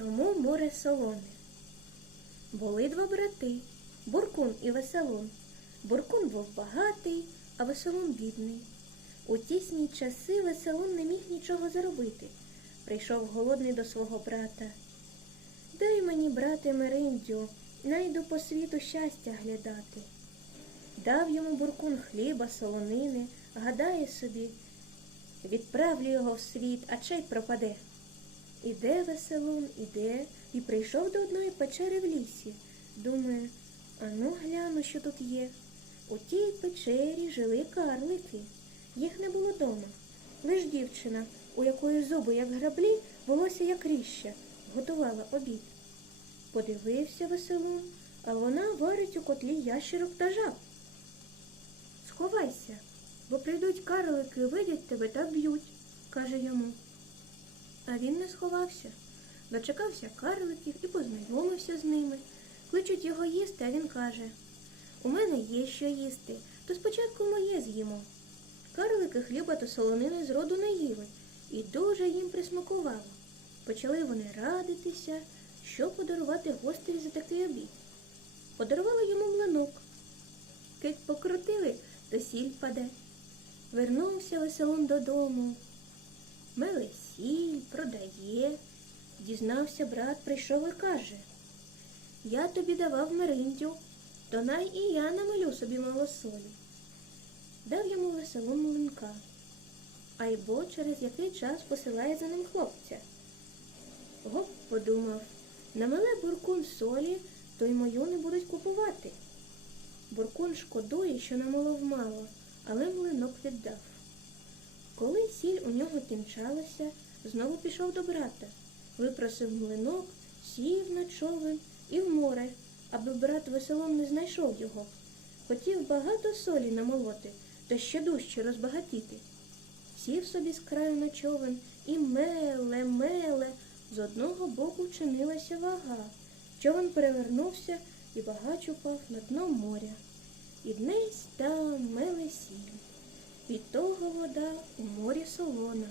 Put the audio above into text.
Чому море солоне? Були два брати Буркун і Веселун. Буркун був багатий, а Веселун бідний. У тісні часи Веселун не міг нічого заробити. Прийшов голодний до свого брата. Дай мені, брате, мериндю, найду по світу щастя глядати. Дав йому буркун хліба, солонини, гадає собі, відправлю його в світ, а чай пропаде. Іде веселун, іде, і прийшов до одної печери в лісі. Думає, а ну гляну, що тут є. У тій печері жили карлики. Їх не було дома. Лиш дівчина, у якої зуби, як граблі, волосся, як ріща, готувала обід. Подивився веселун, а вона варить у котлі ящерок та жаб. Сховайся, бо прийдуть карлики, видять тебе та б'ють, каже йому. А він не сховався. Дочекався карликів і познайомився з ними. Кличуть його їсти, а він каже У мене є що їсти, то спочатку моє з'їмо. Карлики хліба та солонини з роду не їли, і дуже їм присмакувало. Почали вони радитися, що подарувати гостеві за такий обід. Подарували йому млинок. Кить покрутили, то сіль паде. Вернувся веселун додому. Меле сіль. Дізнався брат, прийшов і каже Я тобі давав мериндю, то най і я намалю собі малосолі. Дав йому веселун млинка, а й бо через який час посилає за ним хлопця. Гоп подумав, намеле буркун солі, то й мою не будуть купувати. Буркун шкодує, що намолов мало, але млинок віддав. Коли сіль у нього кінчалася, знову пішов до брата, випросив млинок, сів на човен і в море, аби брат веселом не знайшов його. Хотів багато солі намолоти та ще дужче розбагатіти. Сів собі з краю на човен і меле, меле, з одного боку чинилася вага. Човен перевернувся і багач упав на дно моря. І днесь там меле сіль. Від того вода у морі солона.